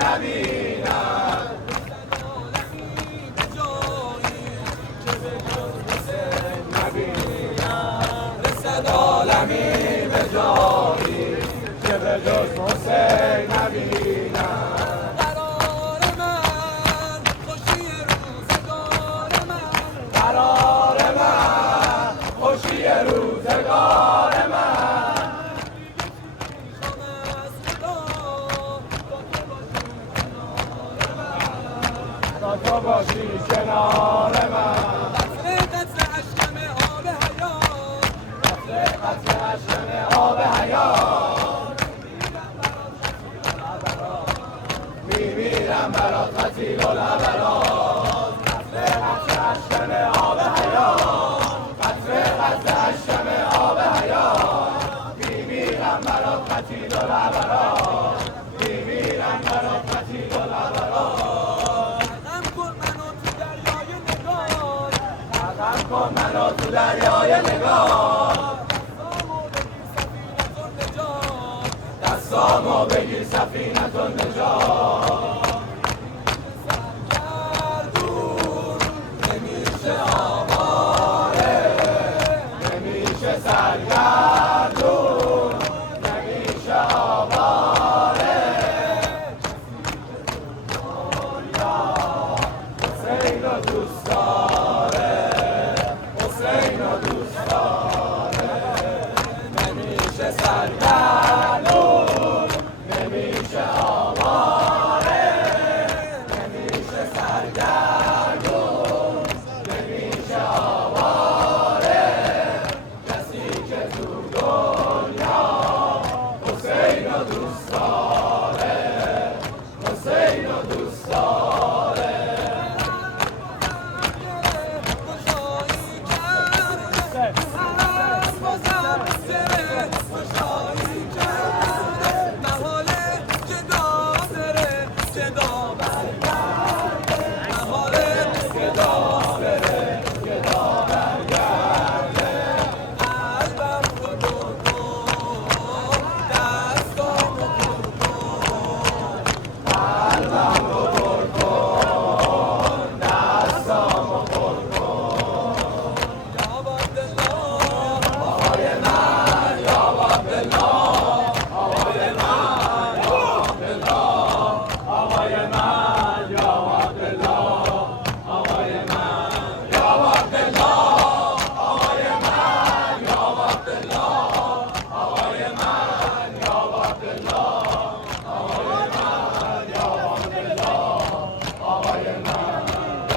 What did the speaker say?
نبینم رسد عالمی به جایی که به جز حسین نبینم قرار من خوشی روزگار من قرار من خوشی روزگار من تا تو باشی کنار من قطره اشکم آب حیات قطره اشکم آب حیات میمیرم برات قتیل الابرات قطره اشکم آب حیات قطره اشکم آب حیات میمیرم برات قتیل الابرات میمیرم برات قتیل الابرات کن منو تو دریای نگاه دستامو بگیر سفینة النجات